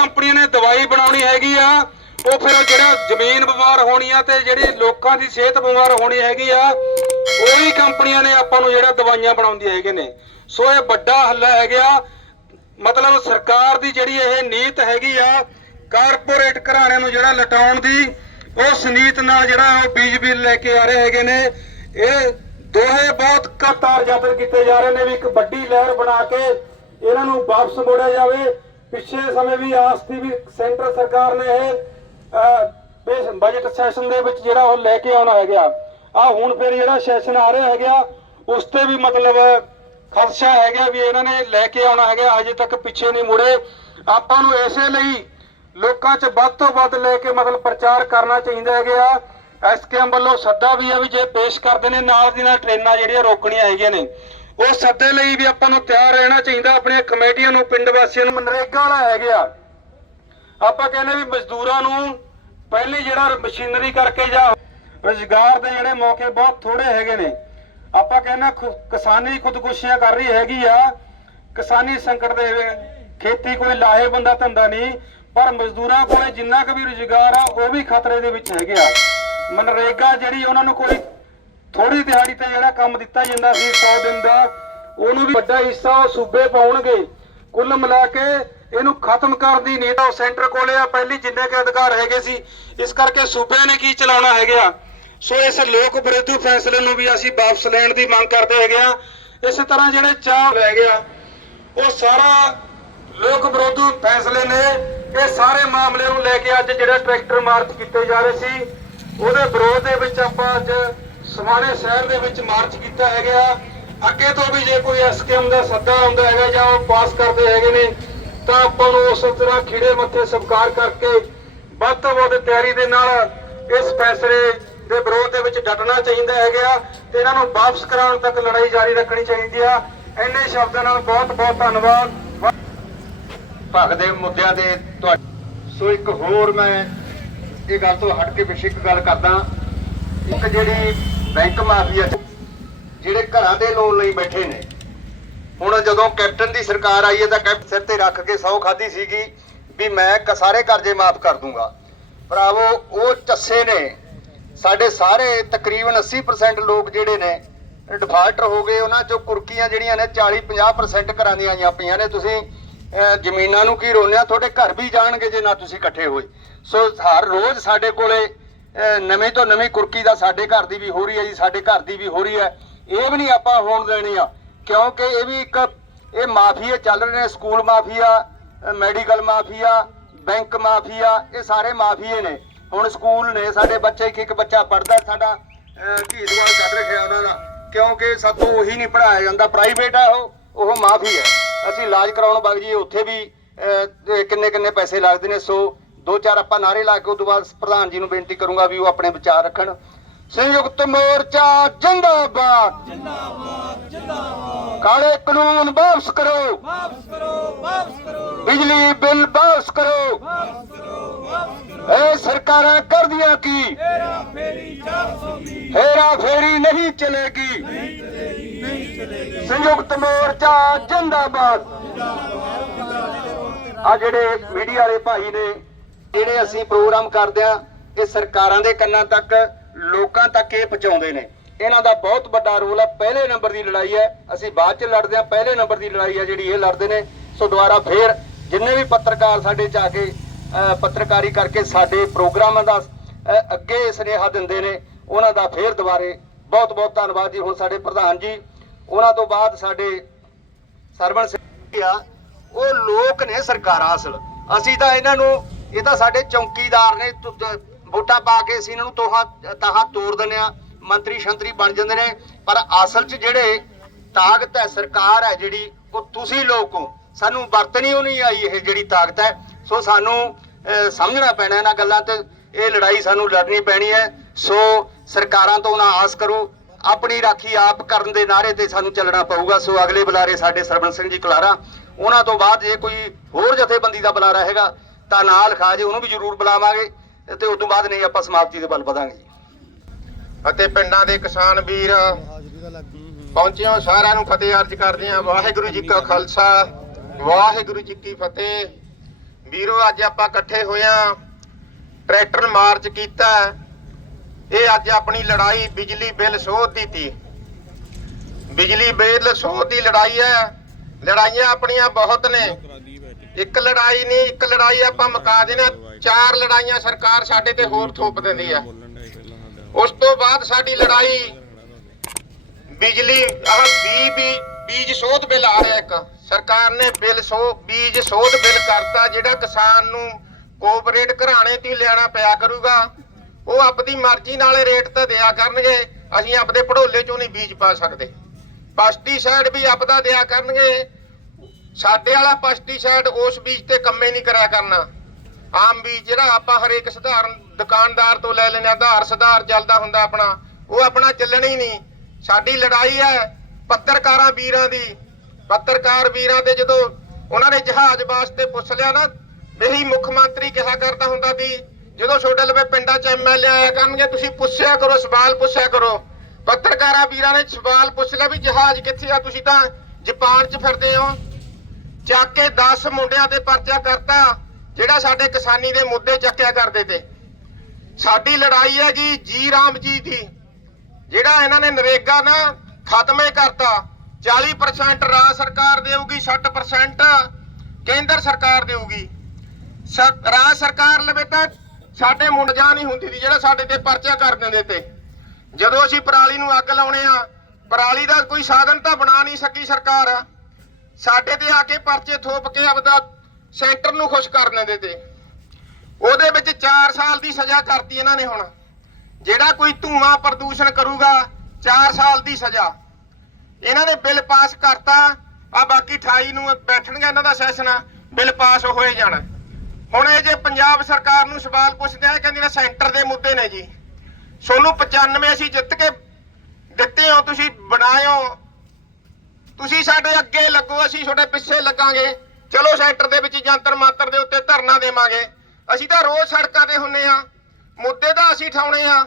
ਕੰਪਨੀਆਂ ਨੇ ਦਵਾਈ ਬਣਾਉਣੀ ਹੈਗੀ ਆ, ਉਹ ਫਿਰ ਜਿਹੜਾ ਜ਼ਮੀਨ ਬਿਮਾਰ ਹੋਣੀ ਆ ਤੇ ਜਿਹੜੀ ਲੋਕਾਂ ਦੀ ਸਿਹਤ ਬਿਮਾਰ ਹੋਣੀ ਹੈਗੀ ਆ, ਉਹੀ ਕੰਪਨੀਆਂ ਨੇ ਆਪਾਂ ਨੂੰ ਜਿਹੜਾ ਦਵਾਈਆਂ ਬਣਾਉਂਦੀਆਂ ਹੈਗੇ ਨੇ। ਸੋ ਇਹ ਵੱਡਾ ਹੱਲਾ ਹੈਗਾ ਮਤਲਬ ਸਰਕਾਰ ਦੀ ਜਿਹੜੀ ਇਹ ਨੀਤ ਹੈਗੀ ਆ, ਕਾਰਪੋਰੇਟ ਘਰਾਣੇ ਨੂੰ ਜਿਹੜਾ ਲਟਾਉਣ ਦੀ, ਉਸ ਨੀਤ ਨਾਲ ਜਿਹੜਾ ਉਹ ਬੀਜ ਬਿੱਲ ਲੈ ਕੇ ਆ ਰਹੇ ਹੈਗੇ ਨੇ। ਇਹ ਦੋਹੇ ਬਹੁਤ ਕਤਾਰ ਯਤਨ ਕੀਤੇ ਜਾ ਰਹੇ ਨੇ ਵੀ ਇੱਕ ਵੱਡੀ ਲਹਿਰ ਬਣਾ ਕੇ ਇਹਨਾਂ ਨੂੰ ਵਾਪਸ ਮੋੜਿਆ ਜਾਵੇ। ਪਿਛਲੇ ਸਮੇਂ ਵੀ ਆਸ ਸੀ ਵੀ ਸੈਂਟਰ ਸਰਕਾਰ ਨੇ ਇਹ ਬਜਟ ਸੈਸ਼ਨ ਦੇ ਵਿੱਚ ਜਿਹੜਾ ਉਹ ਲੈ ਕੇ ਆਉਣਾ ਹੈਗਾ ਆ ਹੁਣ ਫਿਰ ਜਿਹੜਾ ਸੈਸ਼ਨ ਆ ਰਿਹਾ ਹੈਗਾ, ਉਸ ਤੇ ਵੀ ਮਤਲਬ ਖਦਸ਼ਾ ਹੈਗਾ ਵੀ ਇਹਨਾਂ ਨੇ ਲੈ ਕੇ ਆਉਣਾ ਹੈਗਾ, ਅਜੇ ਤੱਕ ਪਿੱਛੇ ਨਹੀਂ ਮੁੜੇ। ਆਪਾਂ ਨੂੰ ਇਸੇ ਲਈ ਲੋਕਾਂ 'ਚ ਵੱਧ ਤੋਂ ਵੱਧ ਲੈ ਕੇ ਮਤਲਬ ਪ੍ਰਚਾਰ ਕਰਨਾ ਚਾਹੀਦਾ ਹੈਗਾ। ਐਸਕੇਐਮ ਵੱਲੋਂ ਸੱਦਾ ਵੀ ਆ ਵੀ ਜੇ ਪੇਸ਼ ਕਰਦੇ ਨੇ, ਨਾਲ ਦੀ ਨਾਲ ਟ੍ਰੇਨਾਂ ਜਿਹੜੀਆਂ ਰੋਕਣੀਆਂ ਹੈਗੀਆਂ ਨੇ। ਉਹ ਸੱਦੇ ਲਈ ਵੀ ਆਪਾਂ ਨੂੰ ਤਿਆਰ ਰਹਿਣਾ ਚਾਹੀਦਾ, ਆਪਣੀਆਂ ਕਮੇਟੀਆਂ ਨੂੰ, ਪਿੰਡ ਵਾਸੀਆਂ ਨੂੰ। ਮਨਰੇਗਾ ਵਾਲਾ ਹੈਗਾ ਆਪਾਂ ਕਹਿੰਦੇ ਵੀ ਮਜ਼ਦੂਰਾਂ ਨੂੰ ਪਹਿਲੀ ਜਿਹੜਾ ਮਸ਼ੀਨਰੀ ਕਰਕੇ ਜਾਂ ਰੁਜ਼ਗਾਰ ਦੇ ਜਿਹੜੇ ਮੌਕੇ ਬਹੁਤ ਥੋੜੇ ਹੈਗੇ ਨੇ। ਆਪਾਂ ਕਹਿੰਦੇ ਕਿਸਾਨੀ ਖੁਦਕੁਸ਼ੀਆਂ ਕਰ ਰਹੀ ਹੈਗੀ ਆ। ਕਿਸਾਨੀ ਸੰਕਟ ਦੇ ਖੇਤੀ ਕੋਈ ਲਾਹੇ ਬੰਦਾ ਧੰਦਾ ਨਹੀਂ, ਪਰ ਮਜ਼ਦੂਰਾਂ ਕੋਲੇ ਜਿੰਨਾ ਕੁ ਵੀ ਰੁਜ਼ਗਾਰ ਆ, ਉਹ ਵੀ ਖਤਰੇ ਦੇ ਵਿੱਚ ਹੈਗੇ ਆ। ਮਨਰੇਗਾ ਜਿਹੜੀ ਉਹਨਾਂ ਨੂੰ ਕੋਈ ਥੋੜੀ ਦਿਹਾੜੀ ਤੇ ਜਿਹੜਾ ਕੰਮ ਦਿੱਤਾ ਜਾਂਦਾ ਸੀ 100 ਦਿਨ ਦਾ, ਉਹਨੂੰ ਵੀ ਵੱਡਾ ਹਿੱਸਾ ਉਹ ਸੂਬੇ ਪਾਉਣਗੇ। ਕੁੱਲ ਮਿਲਾ ਕੇ ਇਹਨੂੰ ਖਤਮ ਕਰਨ ਦੀ ਨੀਤ ਉਹ ਸੈਂਟਰ ਕੋਲੇ ਆ, ਪਹਿਲੀ ਜਿੰਨੇ ਕੇ ਅਧਿਕਾਰ ਹੈਗੇ ਸੀ, ਇਸ ਕਰਕੇ ਸੂਬੇ ਨੇ ਕੀ ਚਲਾਉਣਾ ਹੈਗਾ? ਸੋ ਇਸ ਲੋਕ ਵਿਰੋਧੀ ਫੈਸਲੇ ਨੂੰ ਵੀ ਅਸੀਂ ਵਾਪਸ ਲੈਣ ਦੀ ਮੰਗ ਕਰਦੇ ਹੈਗੇ ਆ। ਇਸੇ ਤਰ੍ਹਾਂ ਜਿਹੜੇ ਚਾਹ ਰਹਿ ਗਿਆ ਉਹ ਸਾਰਾ ਲੋਕ ਵਿਰੋਧੀ ਫੈਸਲੇ ਨੇ, ਇਹ ਸਾਰੇ ਮਾਮਲੇ ਨੂੰ ਲੈ ਕੇ ਅੱਜ ਜਿਹੜੇ ਟਰੈਕਟਰ ਮਾਰਚ ਕੀਤੇ ਜਾ ਰਹੇ ਸੀ, ਉਹਦੇ ਵਿਰੋਧ ਦੇ ਵਿੱਚ ਆਪਾਂ ਅੱਜ ਸਮਾਣੇ ਸ਼ਹਿਰ ਦੇ ਵਿੱਚ ਮਾਰਚ ਕੀਤਾ ਹੈਗਾ। ਅੱਗੇ ਤੋਂ ਵੀ ਜੇ ਕੋਈ ਐਸਕੇਐਮ ਦਾ ਸੱਦਾ ਆਉਂਦਾ ਹੈਗਾ ਜਾਂ ਉਹ ਪਾਸ ਕਰਦੇ ਹੈਗੇ ਨੇ, ਤਾਂ ਆਪਾਂ ਨੂੰ ਉਸ ਤਰ੍ਹਾਂ ਖੀੜੇ ਮੱਥੇ ਸਵੀਕਾਰ ਕਰਕੇ ਵੱਧ ਤੋਂ ਵੱਧ ਤਿਆਰੀ ਦੇ ਨਾਲ ਇਸ ਫੈਸਲੇ ਦੇ ਵਿਰੋਧ ਦੇ ਵਿੱਚ ਡਟਣਾ ਚਾਹੀਦਾ ਹੈਗਾ ਤੇ ਇਹਨਾਂ ਨੂੰ ਵਾਪਸ ਕਰਾਉਣ ਤੱਕ ਲੜਾਈ ਜਾਰੀ ਰੱਖਣੀ ਚਾਹੀਦੀ ਆ। ਇੰਨੇ ਸ਼ਬਦਾਂ ਨਾਲ ਬਹੁਤ ਬਹੁਤ ਧੰਨਵਾਦ। ਭਗ ਦੇ ਮੁੱਦਿਆਂ ਦੇ ਤੁਹਾਡੇ ਸੋ ਇੱਕ ਹੋਰ ਮੈਂ ਇਹ ਗੱਲ ਤੋਂ ਹਟ ਕੇ ਵਿਸ਼ੇ ਇੱਕ ਗੱਲ ਕਰਦਾ। ਇੱਕ ਜਿਹੜੀ ਬੈਂਕ ਮਾਫੀਆ ਜਿਹੜੇ ਘਰਾਂ ਦੇ ਲੋਨ ਲਈ ਬੈਠੇ ਨੇ। ਹੁਣ ਜਦੋਂ ਕੈਪਟਨ ਦੀ ਸਰਕਾਰ ਆਈ ਹੈ ਤਾਂ ਕੈਪਟਨ ਸਿਰ ਤੇ ਰੱਖ ਕੇ ਸੌ ਖਾਦੀ ਸੀਗੀ ਵੀ ਮੈਂ ਸਾਰੇ ਕਰਜ਼ੇ ਮਾਫ ਕਰ ਦੂੰਗਾ। ਭਰਾਵੋ, ਉਹ ਚੱਸੇ ਨੇ। ਸਾਡੇ ਸਾਰੇ ਤਕਰੀਬਨ 80% ਲੋਕ ਜਿਹੜੇ ਨੇ ਡਿਫਾਲਟਰ ਹੋ ਗਏ। ਉਹਨਾਂ ਚੋਂ ਕੁਰਕੀਆਂ ਜਿਹੜੀਆਂ ਨੇ 40 50% ਘਰਾਂ ਦੀਆਂ ਆਈਆਂ ਪਈਆਂ ਨੇ। ਤੁਸੀਂ ਜ਼ਮੀਨਾਂ ਨੂੰ ਕੀ ਰੋਲਿਆ ਤੁਹਾਡੇ ਘਰ ਵੀ ਜਾਣਗੇ ਜੇ ਨਾ ਤੁਸੀਂ ਇਕੱਠੇ ਹੋਏ। ਸੋ, ਹਰ ਰੋਜ਼ ਸਾਡੇ ਕੋਲੇ ਨਵੀਂ ਤੋਂ ਨਵੀਂ ਕੁਰਕੀ ਦਾ ਸਾਡੇ ਘਰ ਦੀ ਵੀ ਹੋ ਰਹੀ ਹੈ ਜੀ, ਸਾਡੇ ਘਰ ਦੀ ਵੀ ਹੋ ਰਹੀ ਹੈ। ਇਹ ਵੀ ਨਹੀਂ ਆਪਾਂ ਹੋਣ ਦੇਣੀ ਆ, ਕਿਉਂਕਿ ਇਹ ਵੀ ਇੱਕ ਇਹ ਮਾਫੀਆ ਚੱਲ ਰਹੇ ਨੇ, school mafia, medical mafia, bank mafia, ਇਹ ਸਾਰੇ ਮਾਫੀਏ ਨੇ। ਹੁਣ ਸਕੂਲ ਨੇ, ਸਾਡੇ ਬੱਚੇ ਇੱਕ ਇੱਕ ਬੱਚਾ ਪੜਦਾ ਸਾਡਾ ਢੀਸਵਾਲ ਕੱਢ ਰੱਖਿਆ ਉਹਨਾਂ ਦਾ, ਕਿਉਂਕਿ ਸਾਤੋਂ ਉਹੀ ਨਹੀਂ ਪੜਾਇਆ ਜਾਂਦਾ, ਪ੍ਰਾਈਵੇਟ ਆ ਉਹ ਉਹ ਮਾਫੀ ਹੈ। ਅਸੀਂ ਇਲਾਜ ਕਰਾਉਣ ਵਗ ਜੀ, ਉੱਥੇ ਵੀ ਕਿੰਨੇ ਕਿੰਨੇ ਪੈਸੇ ਲੱਗਦੇ ਨੇ, ਸੋ ਦੋ ਚਾਰ ਆਪਾਂ ਨਾਰੇ ਲਾ ਕੇ ਉਸ ਤੋਂ ਬਾਅਦ ਪ੍ਰਧਾਨ ਜੀ ਨੂੰ ਬੇਨਤੀ ਕਰੂੰਗਾ ਵੀ ਉਹ ਆਪਣੇ ਵਿਚਾਰ ਰੱਖਣ। ਸੰਯੁਕਤ ਮੋਰਚਾ ਜਿੰਦਾਬਾਦ। ਜਿੰਦਾਬਾਦ ਜਿੰਦਾਬਾਦ ਕਾਲੇ ਕਾਨੂੰਨ ਵਾਪਸ ਕਰੋ। ਵਾਪਸ ਕਰੋ ਵਾਪਸ ਕਰੋ। ਬਿਜਲੀ ਬਿੱਲ ਵਾਪਸ ਕਰੋ। ਵਾਪਸ ਕਰੋ ਵਾਪਸ ਕਰੋ। ਇਹ ਸਰਕਾਰਾਂ ਕਰਦੀਆਂ ਕੀ? ਤੇਰਾ ਫੇਰੀ 400 ਦੀ। ਹੇਰਾ ਫੇਰੀ ਨਹੀਂ ਚਲੇਗੀ। ਨਹੀਂ ਚਲੇਗੀ ਨਹੀਂ ਚਲੇਗੀ। ਸੰਯੁਕਤ ਮੋਰਚਾ ਜਿੰਦਾਬਾਦ। ਆ ਜਿਹੜੇ ਮੀਡੀਆ ਵਾਲੇ ਭਾਈ ਨੇ ਜਿਹੜੇ ਅਸੀਂ ਪ੍ਰੋਗਰਾਮ ਕਰਦੇ ਆ ਇਹ ਸਰਕਾਰਾਂ ਦੇ ਕੰਨਾਂ ਤੱਕ, ਲੋਕਾਂ ਤੱਕ ਇਹ ਪਹੁੰਚਾਉਂਦੇ ਨੇ। ਇਹਨਾਂ ਦਾ ਬਹੁਤ ਵੱਡਾ ਰੋਲ ਹੈ। ਪਹਿਲੇ ਨੰਬਰ ਦੀ ਲੜਾਈ ਹੈ। ਅਸੀਂ ਬਾਅਦ ਚ ਲੜਦੇ ਆ ਪਹਿਲੇ ਨੰਬਰ ਦੀ ਲੜਾਈ ਹੈ ਜਿਹੜੀ ਇਹ ਲੜਦੇ ਨੇ। ਸੋ ਦੁਬਾਰਾ ਫੇਰ ਜਿੰਨੇ ਵੀ ਪੱਤਰਕਾਰ ਸਾਡੇ ਚ ਆ ਕੇ ਪੱਤਰਕਾਰੀ ਕਰਕੇ ਸਾਡੇ ਪ੍ਰੋਗਰਾਮਾਂ ਦਾ ਅੱਗੇ ਸੁਨੇਹਾ ਦਿੰਦੇ ਨੇ, ਉਹਨਾਂ ਦਾ ਫੇਰ ਦੁਬਾਰੇ ਬਹੁਤ ਬਹੁਤ ਧੰਨਵਾਦ ਜੀ। ਹੁਣ ਸਾਡੇ ਪ੍ਰਧਾਨ ਜੀ, ਉਹਨਾਂ ਤੋਂ ਬਾਅਦ ਸਾਡੇ ਸਰਵਣ ਸਿੰਘ ਆ। ਉਹ ਲੋਕ ਨੇ ਸਰਕਾਰਾਂ ਅਸਲ। ਅਸੀਂ ਤਾਂ ਇਹਨਾਂ ਨੂੰ ਇਹ ਤਾਂ ਸਾਡੇ ਚੌਕੀਦਾਰ ਨੇ ਵੋਟਾਂ ਪਾ ਕੇ ਅਸੀਂ ਇਹਨਾਂ ਨੂੰ ਤੋਹਾ, ਤਾਹਾਂ ਤੋੜ ਦਿੰਦੇ ਆ ਮੰਤਰੀ ਸ਼ੰਤਰੀ ਬਣ ਜਾਂਦੇ ਨੇ। ਪਰ ਅਸਲ 'ਚ ਜਿਹੜੇ ਤਾਕਤ ਹੈ, ਸਰਕਾਰ ਹੈ ਜਿਹੜੀ, ਉਹ ਤੁਸੀਂ ਲੋਕ ਹੋ। ਸਾਨੂੰ ਵਰਤਣੀ ਉਹ ਨਹੀਂ ਆਈ ਇਹ ਜਿਹੜੀ ਤਾਕਤ ਹੈ। ਸੋ ਸਾਨੂੰ ਸਮਝਣਾ ਪੈਣਾ ਇਹਨਾਂ ਗੱਲਾਂ ਤੇ। ਇਹ ਲੜਾਈ ਸਾਨੂੰ ਲੜਨੀ ਪੈਣੀ ਹੈ। ਸੋ ਸਰਕਾਰਾਂ ਤੋਂ ਨਾ ਆਸ ਕਰੋ। ਆਪਣੀ ਰਾਖੀ ਆਪ ਕਰਨ ਦੇ ਨਾਰੇ ਤੇ ਸਾਨੂੰ ਚੱਲਣਾ ਪਊਗਾ। ਸੋ ਅਗਲੇ ਬੁਲਾਰੇ ਸਾਡੇ ਸਰਵਣ ਸਿੰਘ ਜੀ ਕਲਾਰਾ। ਉਹਨਾਂ ਤੋਂ ਬਾਅਦ ਜੇ ਕੋਈ ਹੋਰ ਜਥੇਬੰਦੀ ਦਾ ਬੁਲਾਰਾ ਹੈਗਾ। ਤਾਂ ਨਾਲ ਲਿਖਾ ਜੇ, ਉਹਨੂੰ ਵੀ ਜ਼ਰੂਰ ਬੁਲਾਵਾਂਗੇ ਤੇ ਉਸ ਤੋਂ ਬਾਅਦ ਨਹੀਂ ਆਪਾਂ ਸਮਾਪਤੀ ਦੇ ਵੱਲ ਵਧਾਂਗੇ ਜੀ। ਅਤੇ ਪਿੰਡਾਂ ਦੇ ਕਿਸਾਨ ਵੀਰ ਪਹੁੰਚੇ ਸਾਰਿਆਂ ਨੂੰ ਫਤਿਹ ਅਰਜ ਕਰਦੇ ਹਾਂ। ਵਾਹਿਗੁਰੂ ਜੀ ਕਾ ਖਾਲਸਾ, ਵਾਹਿਗੁਰੂ ਜੀ ਕੀ ਫਤਿਹ। ਵੀਰੋ, ਅੱਜ ਆਪਾਂ ਇਕੱਠੇ ਹੋਇਆ ਟਰੈਕਟਰ ਮਾਰਚ ਕੀਤਾ ਇਹ ਅੱਜ ਆਪਣੀ ਲੜਾਈ ਬਿਜਲੀ ਬਿੱਲ ਸੋਧ ਦੀ ਤੀ। ਬਿਜਲੀ ਬਿੱਲ ਸੋਧ ਦੀ ਲੜਾਈ ਹੈ। ਲੜਾਈਆਂ ਆਪਣੀਆਂ ਬਹੁਤ ਨੇ। ਇੱਕ ਲੜਾਈ ਨਹੀਂ ਇੱਕ ਲੜਾਈ ਆਪਾਂ ਮੁਕਾ ਦੇਣਾ ਚਾਰ ਲੜਾਈਆਂ ਸਰਕਾਰ ਸਾਡੇ ਤੇ ਹੋਰ ਥੋਪ ਦਿੰਦੀ ਆ ਉਸ ਤੋਂ ਬਾਅਦ ਸਾਡੀ ਲੜਾਈ ਬਿਜਲੀ ਆਹ ਬੀ ਬੀ ਬੀਜ ਸੋਧ ਬਿੱਲ ਆ ਰਿਹਾ ਇੱਕ। ਸਰਕਾਰ ਨੇ ਬਿੱਲ ਸੋ ਬੀਜ ਸੋਧ ਬਿੱਲ ਕਰਤਾ ਜਿਹੜਾ ਕਿਸਾਨ ਨੂੰ ਕੋਆਪਰੇਟ ਘਰਾਣੇ ਤੇ ਲੈਣਾ ਪਿਆ ਕਰੂਗਾ ਉਹ ਆਪਣੀ ਮਰਜ਼ੀ ਨਾਲੇ ਰੇਟ ਤੇ ਦਿਆ ਕਰਨਗੇ। ਅਸੀਂ ਆਪਦੇ ਪੜੋਲੇ ਚੋਂ ਨਹੀਂ ਬੀਜ ਪਾ ਸਕਦੇ। ਪੈਸਟੀਸਾਈਡ ਵੀ ਆਪਦਾ ਦਿਆ ਕਰਨਗੇ। ਸਾਡੇ ਵਾਲਾ ਪੈਸਟੀਸਾਈਡ ਉਸ ਬੀਜ ਤੇ ਕੰਮੇ ਨਹੀਂ ਕਰਿਆ ਕਰਨਾ। ਆਮ ਬੀਜ ਜਿਹੜਾ ਆਪਾਂ ਹਰੇਕ ਸਧਾਰਨ ਦੁਕਾਨਦਾਰ ਤੋਂ ਲੈ ਲੈਣਾ ਆਧਾਰ ਸੁਧਾਰ ਚੱਲਦਾ ਹੁੰਦਾ ਆਪਣਾ, ਉਹ ਆਪਣਾ ਚੱਲਣਾ ਹੀ ਨਹੀਂ। ਸਾਡੀ ਲੜਾਈ ਹੈ ਪੱਤਰਕਾਰਾਂ ਵੀਰਾਂ ਦੀ। ਪੱਤਰਕਾਰ ਵੀਰਾਂ ਦੇ ਜਦੋਂ ਉਹਨਾਂ ਨੇ ਜਹਾਜ਼ ਵਾਸਤੇ ਪੁੱਛ ਲਿਆ ਨਾ, ਇਹੀ ਮੁੱਖ ਮੰਤਰੀ ਕਿਹਾ ਕਰਦਾ ਹੁੰਦਾ ਸੀ, ਜਦੋਂ ਛੋਟੇ ਲਵੇ ਪਿੰਡਾਂ 'ਚ ਐਮਐਲਏ ਆਇਆ ਕਰਨਗੇ, ਤੁਸੀਂ ਪੁੱਛਿਆ ਕਰੋ, ਸਵਾਲ ਪੁੱਛਿਆ ਕਰੋ। ਪੱਤਰਕਾਰਾਂ ਵੀਰਾਂ ਨੇ ਸਵਾਲ ਪੁੱਛ ਲਿਆ ਵੀ ਜਹਾਜ਼ ਕਿੱਥੇ ਆ, ਤੁਸੀਂ ਤਾਂ ਜਾਪਾਨ 'ਚ ਫਿਰਦੇ ਹੋ। ਚੱਕ ਕੇ 10 ਮੁੰਡਿਆਂ ਤੇ ਪਰਚਾ ਕਰਤਾ, ਜਿਹੜਾ ਸਾਡੇ ਕਿਸਾਨੀ ਦੇ ਮੁੱਦੇ ਚੱਕਿਆ ਕਰਦੇ ਤੇ। ਸਾਡੀ ਲੜਾਈ ਹੈਗੀ ਜੀ ਰਾਮ ਜੀ ਦੀ। ਜਿਹੜਾ ਇਹਨਾਂ ਨੇ ਨਰੇਗਾ ਨਾ ਖਤਮ ਹੀ ਕਰਤਾ 40% ਰਾਜ ਸਰਕਾਰ ਦੇਊਗੀ 60% ਕੇਂਦਰ ਸਰਕਾਰ ਦੇਊਗੀ। ਰਾਜ ਸਰਕਾਰ ਲਵੇ ਤਾਂ ਸਾਡੇ ਮੁੰਡਜਾ ਨਹੀਂ ਹੁੰਦੀ ਸੀ, ਜਿਹੜਾ ਸਾਡੇ ਤੇ ਪਰਚਾ ਕਰ ਦਿੰਦੇ ਤੇ। ਜਦੋਂ ਅਸੀਂ ਪਰਾਲੀ ਨੂੰ ਅੱਗ ਲਾਉਣੇ ਆ, ਪਰਾਲੀ ਦਾ ਕੋਈ ਸਾਧਨ ਤਾਂ ਬਣਾ ਨਹੀਂ ਸਕੀ ਸਰਕਾਰ। ਸਾਡੇ ਤੇ ਆ ਕੇ ਪਰਚੇ ਥੋਪ ਕੇ ਆਪਦਾ ਸੈਂਟਰ ਨੂੰ ਖੁਸ਼ ਕਰ ਲੈਂਦੇ ਤੇ। ਉਹਦੇ ਵਿੱਚ 4 ਸਾਲ ਦੀ ਸਜ਼ਾ ਕਰਤੀ ਇਹਨਾਂ ਨੇ ਹੁਣ। ਜਿਹੜਾ ਕੋਈ ਧੂਆਂ ਪ੍ਰਦੂਸ਼ਣ ਕਰੂਗਾ 4 ਸਾਲ ਦੀ ਸਜ਼ਾ। ਇਹਨਾਂ ਨੇ ਬਿੱਲ ਪਾਸ ਕਰਤਾ, ਆ ਬਾਕੀ 28 ਨੂੰ ਬੈਠਣਗੇ ਇਹਨਾਂ ਦਾ ਸੈਸ਼ਨ, ਬਿੱਲ ਪਾਸ ਹੋਏ ਜਾਣਾ। ਹੁਣ ਇਹ ਜੇ ਪੰਜਾਬ ਸਰਕਾਰ ਨੂੰ ਸਵਾਲ ਪੁੱਛਦੇ ਆ ਕਹਿੰਦੇ ਨੇ ਸੈਂਟਰ ਦੇ ਮੁੱਦੇ ਨੇ ਜੀ। ਸੋਨੂੰ 95 ਅਸੀਂ ਜਿੱਤ ਕੇ ਦਿੱਤੇ ਹੋ, ਤੁਸੀਂ ਬਣਾਇਓ ਤੁਸੀਂ ਸਾਡੇ ਅੱਗੇ ਲੱਗੋ, ਅਸੀਂ ਤੁਹਾਡੇ ਪਿੱਛੇ ਲੱਗਾਂਗੇ। ਚਲੋ ਸੈਂਟਰ ਦੇ ਵਿੱਚ ਜੰਤਰ ਮੰਤਰ ਦੇ ਉੱਤੇ ਧਰਨਾ ਦੇਵਾਂਗੇ। ਅਸੀਂ ਤਾਂ ਰੋਜ਼ ਸੜਕਾਂ ਤੇ ਹੁੰਨੇ ਆ। ਮੁੱਦੇ ਤਾਂ ਅਸੀਂ ਠਾਉਣੇ ਆ।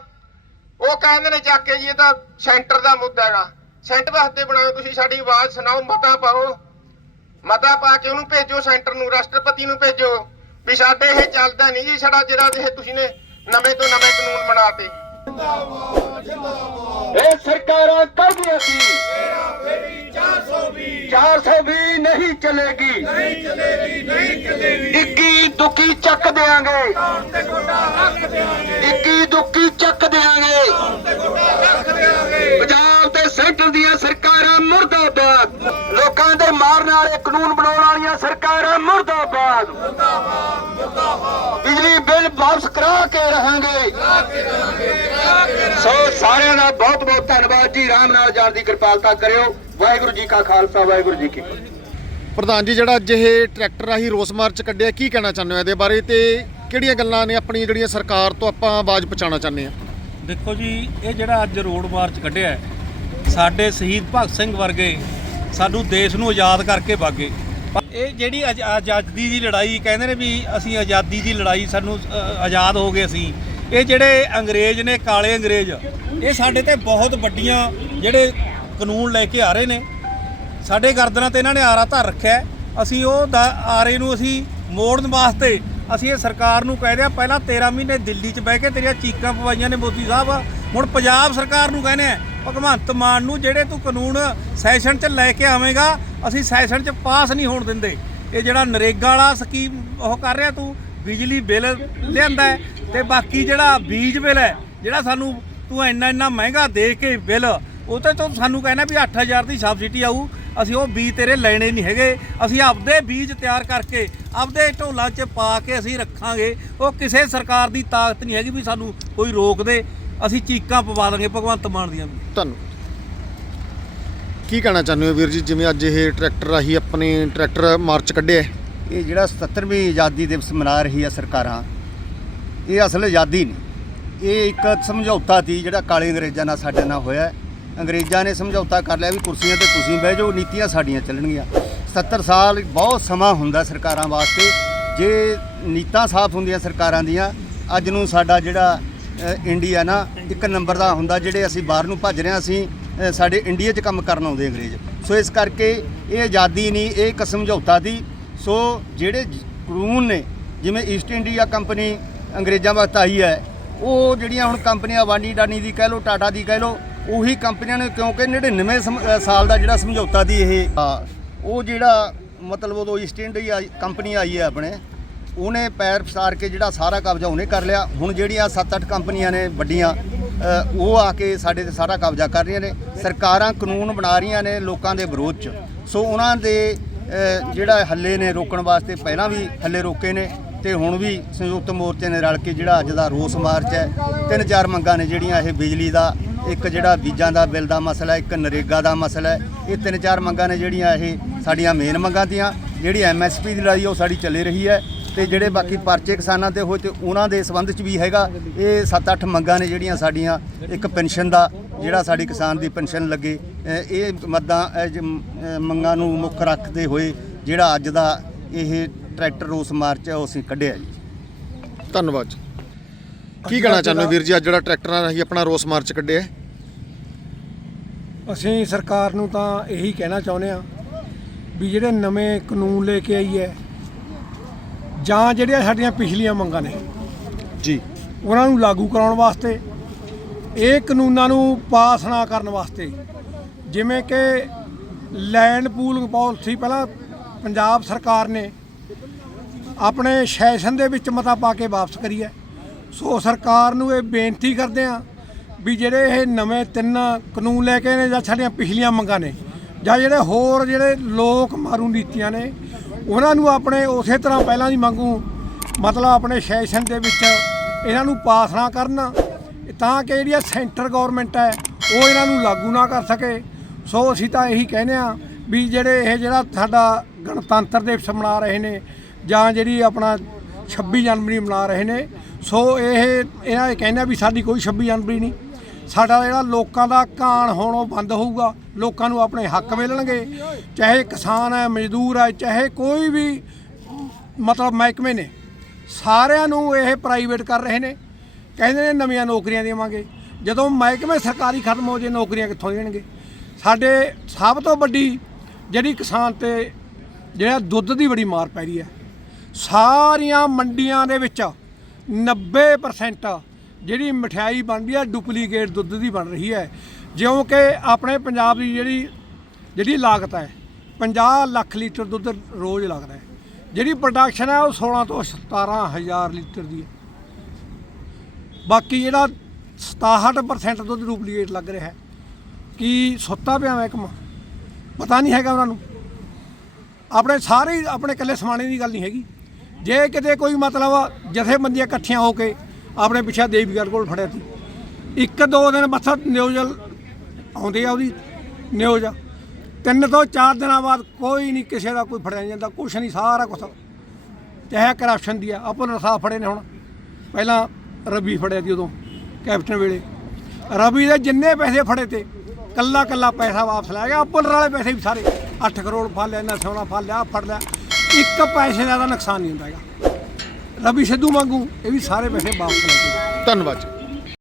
ਉਹ ਕਹਿੰਦੇ ਨੇ ਚੱਕ ਕੇ ਜੀ, ਇਹ ਤਾਂ ਸੈਂਟਰ ਦਾ ਮੁੱਦਾ ਹੈਗਾ। ਸੈਂਟਰ ਵਾਸਤੇ ਬਣਾਓ, ਤੁਸੀਂ ਸਾਡੀ ਆਵਾਜ਼ ਸੁਣਾਓ, ਮਤਾ ਪਾਓ। ਮਤਾ ਪਾ ਕੇ ਉਹਨੂੰ ਭੇਜੋ ਸੈਂਟਰ ਨੂੰ, ਰਾਸ਼ਟਰਪਤੀ ਨੂੰ ਭੇਜੋ। ਵੀ ਸਾਡੇ ਇਹ ਚੱਲਦਾ ਨਹੀਂ ਜੀ, ਸਾਡਾ ਜਿਹੜਾ ਇਹ ਤੁਸੀਂ ਨੇ ਨਵੇਂ ਤੋਂ ਨਵੇਂ ਕਾਨੂੰਨ ਬਣਾਤੇ। ਇਹ ਸਰਕਾਰਾਂ ਕਰਦੀਆਂ ਸੀ? 420 420 ਨਹੀਂ ਚਲੇਗੀ। ਨਹੀਂ ਚਲੇਗੀ ਨਹੀਂ ਚਲੇਗੀ। ਦੁੱਕੀ ਚੱਕ ਦੇਾਂਗੇ ਤੇ ਗੋਡਾ ਰੱਖ ਦੇਾਂਗੇ ਇੱਕੀ ਦੁੱਕੀ ਚੱਕ ਦੇਾਂਗੇ ਕੌਣ ਤੇ ਗੋਡਾ ਰੱਖ ਦੇਾਂਗੇ ਪੰਜਾਬ ਤੇ ਸੈਂਟਰ ਦੀਆਂ ਸਰਕਾਰਾਂ ਮੁਰਦਾਬਾਦ। ਲੋਕਾਂ ਦੇ ਮਾਰਨ ਵਾਲੇ ਕਾਨੂੰਨ ਬਣਾਉਣ ਵਾਲੀਆਂ ਸਰਕਾਰਾਂ ਮੁਰਦਾਬਾਦ। ਬਿਜਲੀ ਬਿੱਲ ਵਾਪਸ ਕਰਾ ਕੇ ਰਹਾਂਗੇ। ਸੋ ਸਾਰਿਆਂ ਦਾ ਬਹੁਤ ਬਹੁਤ ਧੰਨਵਾਦ। ਜੀ ਰਾਮ ਨਾਲ ਜਾਣ ਦੀ ਕਿਰਪਾਲਤਾ ਕਰਿਓ। ਵਾਹਿਗੁਰੂ ਜੀ ਕਾ ਖਾਲਸਾ ਵਾਹਿਗੁਰੂ ਜੀ ਕੀ ਫਤਿਹ। ਪ੍ਰਧਾਨ ਜੀ ਜਿਹੜਾ ਅੱਜ ਇਹ ਟਰੈਕਟਰ ਆਹੀ ਰੋਸ ਮਾਰਚ ਕੱਢਿਆ ਕੀ ਕਹਿਣਾ ਚਾਹੁੰਦੇ ਹੋ ਇਹਦੇ ਬਾਰੇ? ਤੇ ਕਿਹੜੀਆਂ ਗੱਲਾਂ ਨੇ ਆਪਣੀ ਜਿਹੜੀਆਂ ਸਰਕਾਰ ਤੋਂ ਆਪਾਂ ਆਵਾਜ਼ ਪਹੁੰਚਾਉਣਾ ਚਾਹੁੰਦੇ ਆ ਦੇਖੋ ਜੀ ਇਹ ਜਿਹੜਾ ਅੱਜ ਰੋਡ ਮਾਰਚ ਕੱਢਿਆ ਹੈ, ਸਾਡੇ ਸ਼ਹੀਦ ਭਗਤ ਸਿੰਘ ਵਰਗੇ ਸਾਨੂੰ ਦੇਸ਼ ਨੂੰ ਆਜ਼ਾਦ ਕਰਕੇ ਵਾਗੇ ਇਹ ਜਿਹੜੀ ਆਜ਼- ਆਜ਼ਾਦੀ ਦੀ ਲੜਾਈ ਕਹਿੰਦੇ ਨੇ ਵੀ ਅਸੀਂ ਆਜ਼ਾਦੀ ਦੀ ਲੜਾਈ ਸਾਨੂੰ ਆਜ਼ਾਦ ਹੋ ਗਏ ਅਸੀਂ। ਇਹ ਜਿਹੜੇ ਅੰਗਰੇਜ਼ ਨੇ, ਕਾਲੇ ਅੰਗਰੇਜ਼, ਇਹ ਸਾਡੇ ਤੇ ਬਹੁਤ ਵੱਡੀਆਂ ਜਿਹੜੇ ਕਾਨੂੰਨ ਲੈ ਕੇ ਆ ਰਹੇ ਨੇ। ਸਾਡੇ ਗਰਦਨਾਂ ਤੇ ਇਹਨਾਂ ਨੇ ਆਰਾ ਧਰ ਰੱਖਿਆ ਅਸੀਂ ਉਹ ਦਾ- ਆਰੇ ਨੂੰ ਅਸੀਂ ਮੋੜਨ ਵਾਸਤੇ ਅਸੀਂ ਇਹ ਸਰਕਾਰ ਨੂੰ ਕਹਿ ਰਹੇ ਪਹਿਲਾਂ 13 ਮਹੀਨੇ ਦਿੱਲੀ 'ਚ ਬਹਿ ਕੇ ਤੇਰੀਆਂ ਚੀਕਾਂ ਪਵਾਈਆਂ ਨੇ ਮੋਦੀ ਸਾਹਿਬ। ਹੁਣ ਪੰਜਾਬ ਸਰਕਾਰ ਨੂੰ ਕਹਿੰਦੇ ਆ, ਭਗਵੰਤ ਮਾਨ ਨੂੰ ਜਿਹੜੇ ਤੂੰ ਕਾਨੂੰਨ ਸੈਸ਼ਨ 'ਚ ਲੈ ਕੇ ਆਵੇਂਗਾ, ਅਸੀਂ ਸੈਸ਼ਨ 'ਚ ਪਾਸ ਨਹੀਂ ਹੋਣ ਦਿੰਦੇ। ਇਹ ਜਿਹੜਾ ਨਰੇਗਾ ਵਾਲਾ ਸਕੀਮ ਉਹ ਕਰ ਰਿਹਾ ਤੂੰ ਬਿਜਲੀ ਬਿੱਲ ਲਿਆਂਦਾ ਹੈ ਤੇ ਬਾਕੀ ਜਿਹੜਾ ਬੀਜ ਬਿੱਲ ਹੈ, ਜਿਹੜਾ ਸਾਨੂੰ ਤੂੰ ਇੰਨਾ ਇੰਨਾ ਮਹਿੰਗਾ ਦੇ ਕੇ ਬਿੱਲ, ਉਹ ਤੇ ਤੂੰ ਸਾਨੂੰ ਕਹਿੰਦਾ ਵੀ 8000 ਦੀ ਸਬਸਿਡੀ ਆਊ, ਅਸੀਂ ਉਹ ਬੀਜ ਤੇਰੇ ਲੈਣੇ ਨਹੀਂ ਹੈਗੇ, ਅਸੀਂ ਆਪਦੇ ਬੀਜ ਤਿਆਰ ਕਰਕੇ, ਆਪਦੇ ਢੋਲਾਂ 'ਚ ਪਾ ਕੇ ਅਸੀਂ ਰੱਖਾਂਗੇ, ਉਹ ਕਿਸੇ ਸਰਕਾਰ ਦੀ ਤਾਕਤ ਨਹੀਂ ਹੈਗੀ ਵੀ ਸਾਨੂੰ ਕੋਈ ਰੋਕ ਦੇ, ਅਸੀਂ ਚੀਕਾਂ ਪਵਾ ਦਾਂਗੇ ਭਗਵੰਤ ਮਾਨ ਦੀਆਂ ਵੀ। ਤੁਹਾਨੂੰ ਕੀ ਕਹਿਣਾ ਚਾਹੁੰਦੇ ਹੋ ਵੀਰ ਜੀ, ਜਿਵੇਂ ਅੱਜ ਇਹ ਟਰੈਕਟਰ ਆਹੀ ਆਪਣੇ ਟਰੈਕਟਰ ਮਾਰਚ ਕੱਢਿਆ ਇਹ ਜਿਹੜਾ 77ਵੀਂ ਆਜ਼ਾਦੀ ਦਿਵਸ ਮਨਾ ਰਹੀ ਹੈ ਸਰਕਾਰਾਂ, ਇਹ ਅਸਲ ਆਜ਼ਾਦੀ ਨਹੀਂ। ਇਹ ਇੱਕ ਸਮਝੌਤਾ ਸੀ ਜਿਹੜਾ ਕਾਲੇ ਅੰਗਰੇਜ਼ਾਂ ਨਾਲ ਸਾਡੇ ਨਾਲ ਹੋਇਆ। ਅੰਗਰੇਜ਼ਾਂ ਨੇ ਸਮਝੌਤਾ ਕਰ ਲਿਆ ਵੀ ਕੁਰਸੀਆਂ ਤੇ ਤੁਸੀਂ ਬਹਿ ਜਾਓ, ਨੀਤੀਆਂ ਸਾਡੀਆਂ ਚੱਲਣਗੀਆਂ। 77 ਸਾਲ ਬਹੁਤ ਸਮਾਂ ਹੁੰਦਾ ਸਰਕਾਰਾਂ ਵਾਸਤੇ। ਜੇ ਨੀਤਾਂ ਸਾਫ਼ ਹੁੰਦੀਆਂ ਸਰਕਾਰਾਂ ਦੀਆਂ, ਅੱਜ ਨੂੰ ਸਾਡਾ ਜਿਹੜਾ ਇੰਡੀਆ ਨਾ, ਇੱਕ ਨੰਬਰ ਦਾ ਹੁੰਦਾ ਜਿਹੜੇ ਅਸੀਂ ਬਾਹਰ ਨੂੰ ਭੱਜ ਰਹੇ ਹਾਂ, ਅਸੀਂ ਸਾਡੇ ਇੰਡੀਆ 'ਚ ਕੰਮ ਕਰਨ ਆਉਂਦੇ ਅੰਗਰੇਜ਼। ਸੋ ਇਸ ਕਰਕੇ ਇਹ ਆਜ਼ਾਦੀ ਨਹੀਂ, ਇਹ ਇੱਕ ਸਮਝੌਤਾ ਦੀ ਸੋ ਜਿਹੜੇ ਕਾਨੂੰਨ ਨੇ, ਜਿਵੇਂ ਈਸਟ ਇੰਡੀਆ ਕੰਪਨੀ ਅੰਗਰੇਜ਼ਾਂ ਵਕਤ ਆਈ ਹੈ, ਉਹ ਜਿਹੜੀਆਂ ਹੁਣ ਕੰਪਨੀਆਂ ਵਾਨੀ ਡਾਨੀ ਦੀ ਕਹਿ ਲਓ, ਟਾਟਾ ਦੀ ਕਹਿ ਲਓ, ਉਹੀ ਕੰਪਨੀਆਂ ਨੇ ਕਿਉਂਕਿ 99 ਸਮ- ਸਾਲ ਦਾ ਜਿਹੜਾ ਸਮਝੌਤਾ ਦੀ ਇਹ ਉਹ ਜਿਹੜਾ ਮਤਲਬ ਉਦੋਂ ਈਸਟ ਇੰਡੀਆ ਕੰਪਨੀ ਆਈ ਹੈ ਆਪਣੇ, ਉਹਨੇ ਪੈਰ ਫਸਾਰ ਕੇ ਜਿਹੜਾ ਸਾਰਾ ਕਬਜ਼ਾ ਉਹਨੇ ਕਰ ਲਿਆ। ਹੁਣ ਜਿਹੜੀਆਂ 7-8 ਕੰਪਨੀਆਂ ਨੇ ਵੱਡੀਆਂ ਉਹ ਆ ਕੇ ਸਾਡੇ ਤੇ ਸਾਰਾ ਕਬਜ਼ਾ ਕਰ ਰਹੀਆਂ ਨੇ। ਸਰਕਾਰਾਂ ਕਾਨੂੰਨ ਬਣਾ ਰਹੀਆਂ ਨੇ ਲੋਕਾਂ ਦੇ ਵਿਰੋਧ 'ਚ। ਸੋ ਉਹਨਾਂ ਦੇ ਜਿਹੜਾ ਹੱਲੇ ਨੇ ਰੋਕਣ ਵਾਸਤੇ ਪਹਿਲਾਂ ਵੀ ਹੱਲੇ ਰੋਕੇ ਨੇ ਤੇ ਹੁਣ ਵੀ ਸੰਯੁਕਤ ਮੋਰਚੇ ਨੇ ਰਲ ਕੇ ਜਿਹੜਾ ਅੱਜ ਦਾ ਰੋਸ ਮਾਰਚ ਹੈ, ਤਿੰਨ ਚਾਰ ਮੰਗਾਂ ਨੇ ਜਿਹੜੀਆਂ ਇਹ ਬਿਜਲੀ ਦਾ, ਇੱਕ ਜਿਹੜਾ ਬੀਜਾਂ ਦਾ ਬਿੱਲ ਦਾ ਮਸਲਾ ਇੱਕ ਨਰੇਗਾ ਦਾ ਮਸਲਾ ਹੈ, ਇਹ ਤਿੰਨ ਚਾਰ ਮੰਗਾਂ ਨੇ ਜਿਹੜੀਆਂ ਇਹ ਸਾਡੀਆਂ ਮੇਨ ਮੰਗਾਂ ਦੀਆਂ ਜਿਹੜੀ ਐਮਐਸਪੀ ਦੀ ਲੜਾਈ ਉਹ ਸਾਡੀ ਚੱਲੇ ਰਹੀ ਹੈ ਤੇ ਜਿਹੜੇ ਬਾਕੀ ਪਰਚੇ ਕਿਸਾਨਾਂ ਤੇ ਹੋਏ ਤੇ ਉਹਨਾਂ ਦੇ ਸੰਬੰਧ ਚ ਵੀ ਹੈਗਾ, ਇਹ 7-8 ਮੰਗਾਂ ਨੇ ਜਿਹੜੀਆਂ ਸਾਡੀਆਂ, ਇੱਕ ਪੈਨਸ਼ਨ ਦਾ, ਜਿਹੜਾ ਸਾਡੀ ਕਿਸਾਨ ਦੀ ਪੈਨਸ਼ਨ ਲੱਗੇ ਇਹ ਮੱਦਾਂ ਮੰਗਾਂ ਨੂੰ ਮੁੱਖ ਰੱਖਦੇ ਹੋਏ ਜਿਹੜਾ ਅੱਜ ਦਾ ਇਹ ਟਰੈਕਟਰ ਰੋਸ ਮਾਰਚ ਹੈ ਉਹ ਅਸੀਂ ਕੱਢਿਆ ਜੀ। ਧੰਨਵਾਦ ਜੀ। ਕੀ ਕਹਿਣਾ ਚਾਹੁੰਦੇ ਵੀਰ ਜੀ? ਅੱਜ ਜਿਹੜਾ ਟਰੈਕਟਰਾਂ ਰਾਹੀਂ ਆਪਣਾ ਰੋਸ ਮਾਰਚ ਕੱਢਿਆ? ਅਸੀਂ ਸਰਕਾਰ ਨੂੰ ਤਾਂ ਇਹੀ ਕਹਿਣਾ ਚਾਹੁੰਦੇ ਆ ਵੀ ਜਿਹੜੇ ਨਵੇਂ ਕਾਨੂੰਨ ਲੈ ਕੇ ਆਈ ਹੈ ਜਾਂ ਜਿਹੜੀਆਂ ਸਾਡੀਆਂ ਪਿਛਲੀਆਂ ਮੰਗਾਂ ਨੇ ਜੀ। ਉਹਨਾਂ ਨੂੰ ਲਾਗੂ ਕਰਾਉਣ ਵਾਸਤੇ ਇਹ ਕਾਨੂੰਨਾਂ ਨੂੰ ਪਾਸ ਨਾ ਕਰਨ ਵਾਸਤੇ ਜਿਵੇਂ ਕਿ ਲੈਂਡ ਪੂਲਿੰਗ ਪਾਲਿਸੀ ਪਹਿਲਾਂ ਪੰਜਾਬ ਸਰਕਾਰ ਨੇ ਆਪਣੇ ਸੈਸ਼ਨ ਦੇ ਵਿੱਚ ਮਤਾ ਪਾ ਕੇ ਵਾਪਸ ਕਰੀ ਹੈ। ਸੋ ਸਰਕਾਰ ਨੂੰ ਇਹ ਬੇਨਤੀ ਕਰਦੇ ਆ ਵੀ ਜਿਹੜੇ ਇਹ ਨਵੇਂ ਤਿੰਨ ਕਾਨੂੰਨ ਲੈ ਕੇ ਨੇ ਜਾਂ ਸਾਡੀਆਂ ਪਿਛਲੀਆਂ ਮੰਗਾਂ ਨੇ ਜਾਂ ਜਿਹੜੇ ਹੋਰ ਜਿਹੜੇ ਲੋਕ ਮਾਰੂ ਨੀਤੀਆਂ ਨੇ, ਉਹਨਾਂ ਨੂੰ ਆਪਣੇ ਉਸੇ ਤਰ੍ਹਾਂ ਪਹਿਲਾਂ ਦੀ ਮੰਗੂ, ਮਤਲਬ ਆਪਣੇ ਸੈਸ਼ਨ ਦੇ ਵਿੱਚ ਇਹਨਾਂ ਨੂੰ ਪਾਸ ਨਾ ਕਰਨ, ਤਾਂ ਕਿ ਜਿਹੜੀ ਸੈਂਟਰ ਗਵਰਨਮੈਂਟ ਹੈ, ਉਹ ਇਹਨਾਂ ਨੂੰ ਲਾਗੂ ਨਾ ਕਰ ਸਕੇ। ਸੋ ਅਸੀਂ ਤਾਂ ਇਹੀ ਕਹਿੰਦੇ ਆ ਵੀ ਜਿਹੜੇ ਇਹ ਜਿਹੜਾ ਸਾਡਾ ਗਣਤੰਤਰ ਦਿਵਸ ਮਨਾ ਰਹੇ ਨੇ ਜਾਂ ਜਿਹੜੀ ਆਪਣਾ 26 ਜਨਵਰੀ ਮਨਾ ਰਹੇ ਨੇ, ਸੋ ਇਹ ਇਹਨਾਂ ਇਹ ਕਹਿੰਦੇ ਵੀ ਸਾਡੀ ਕੋਈ 26 ਜਨਵਰੀ ਨਹੀਂ। ਸਾਡਾ ਜਿਹੜਾ ਲੋਕਾਂ ਦਾ ਕਾਣ ਹੋਣੋਂ ਬੰਦ ਹੋਊਗਾ, ਲੋਕਾਂ ਨੂੰ ਆਪਣੇ ਹੱਕ ਮਿਲਣਗੇ। ਚਾਹੇ ਕਿਸਾਨ ਹੈ, ਮਜ਼ਦੂਰ ਹੈ, ਚਾਹੇ ਕੋਈ ਵੀ ਮਤਲਬ ਮਹਿਕਮੇ ਨੇ, ਸਾਰਿਆਂ ਨੂੰ ਇਹ ਪ੍ਰਾਈਵੇਟ ਕਰ ਰਹੇ ਨੇ। ਕਹਿੰਦੇ ਨੇ ਨਵੀਆਂ ਨੌਕਰੀਆਂ ਦੇਵਾਂਗੇ। ਜਦੋਂ ਮਹਿਕਮੇ ਸਰਕਾਰੀ ਖਤਮ ਹੋ ਜੇ ਨੌਕਰੀਆਂ ਕਿੱਥੋਂ ਦੇਣਗੇ? ਸਾਡੇ ਸਭ ਤੋਂ ਵੱਡੀ ਜਿਹੜੀ ਕਿਸਾਨ ਤੇ ਜਿਹੜਾ ਦੁੱਧ ਦੀ ਬੜੀ ਮਾਰ ਪੈ ਰਹੀ ਹੈ, ਸਾਰੀਆਂ ਮੰਡੀਆਂ ਦੇ ਵਿੱਚ 90% ਜਿਹੜੀ ਮਠਿਆਈ ਬਣਦੀ ਹੈ ਡੁਪਲੀਕੇਟ ਦੁੱਧ ਦੀ ਬਣ ਰਹੀ ਹੈ। ਜਿਉਂ ਕਿ ਆਪਣੇ ਪੰਜਾਬ ਦੀ ਜਿਹੜੀ ਜਿਹੜੀ ਲਾਗਤ ਹੈ 50 ਲੱਖ ਲੀਟਰ ਦੁੱਧ ਰੋਜ਼ ਲੱਗਦਾ ਹੈ। ਜਿਹੜੀ ਪ੍ਰੋਡਕਸ਼ਨ ਹੈ, ਉਹ 16 ਤੋਂ 17000 ਲੀਟਰ ਦੀ ਹੈ। ਬਾਕੀ ਜਿਹੜਾ 67% ਦੁੱਧ ਡੁਪਲੀਕੇਟ ਲੱਗ ਰਿਹਾ ਹੈ। ਕੀ ਸੁੱਤਾ ਪਿਆ ਮਹਿਕਮਾ ਪਤਾ ਨਹੀਂ ਹੈਗਾ ਉਹਨਾਂ ਨੂੰ। ਆਪਣੇ ਸਾਰੇ ਹੀ ਆਪਣੇ ਇਕੱਲੇ ਸਮਾਣੇ ਦੀ ਗੱਲ ਨਹੀਂ ਹੈਗੀ। ਜੇ ਕਿਤੇ ਕੋਈ ਮਤਲਬ ਜਥੇਬੰਦੀਆਂ ਇਕੱਠੀਆਂ ਹੋ ਕੇ ਆਪਣੇ ਪਿੱਛੇ ਦੇਵੀਗੜ੍ਹ ਕੋਲ ਫੜਿਆ ਸੀ। ਇੱਕ ਦੋ ਦਿਨ ਬਸ ਨਿਊਜ਼ ਆਉਂਦੀ ਆ ਉਹਦੀ ਨਿਊਜ਼ ਤਿੰਨ ਤੋਂ ਚਾਰ ਦਿਨਾਂ ਬਾਅਦ ਕੋਈ ਨਹੀਂ ਕਿਸੇ ਦਾ ਕੋਈ ਫੜਿਆ ਨਹੀਂ ਜਾਂਦਾ, ਕੁਛ ਨਹੀਂ, ਸਾਰਾ ਕੁਛ। ਚਾਹੇ ਕਰਪਸ਼ਨ ਦੀ ਆ, ਆਪਾਂ ਰਸਾ ਫੜੇ ਨੇ ਹੁਣ। ਪਹਿਲਾਂ ਰਬੀ ਫੜਿਆ ਸੀ ਉਦੋਂ, ਕੈਪਟਨ ਵੇਲੇ। ਰਬੀ ਦੇ ਜਿੰਨੇ ਪੈਸੇ ਫੜੇ ਤੇ ਕੱਲਾ ਕੱਲਾ ਪੈਸਾ ਵਾਪਸ ਲੈ ਗਿਆ। ਪੁੱਲਰ ਵਾਲੇ ਪੈਸੇ ਵੀ ਸਾਰੇ 8 ਕਰੋੜ ਫੜ ਲਿਆ ਨਾ ਸੋਨਾ ਫੜ ਲਿਆ ਫੜ ਲਿਆ। ਇੱਕ ਪੈਸੇ ਦਾ ਤਾਂ ਨੁਕਸਾਨ ਨਹੀਂ ਹੁੰਦਾ ਹੈਗਾ। ਰਵੀ ਸਿੱਧੂ ਵਾਂਗੂ ਇਹ ਵੀ ਸਾਰੇ ਪੈਸੇ ਵਾਪਸ ਲੈ ਗਏ। ਧੰਨਵਾਦ ਜੀ।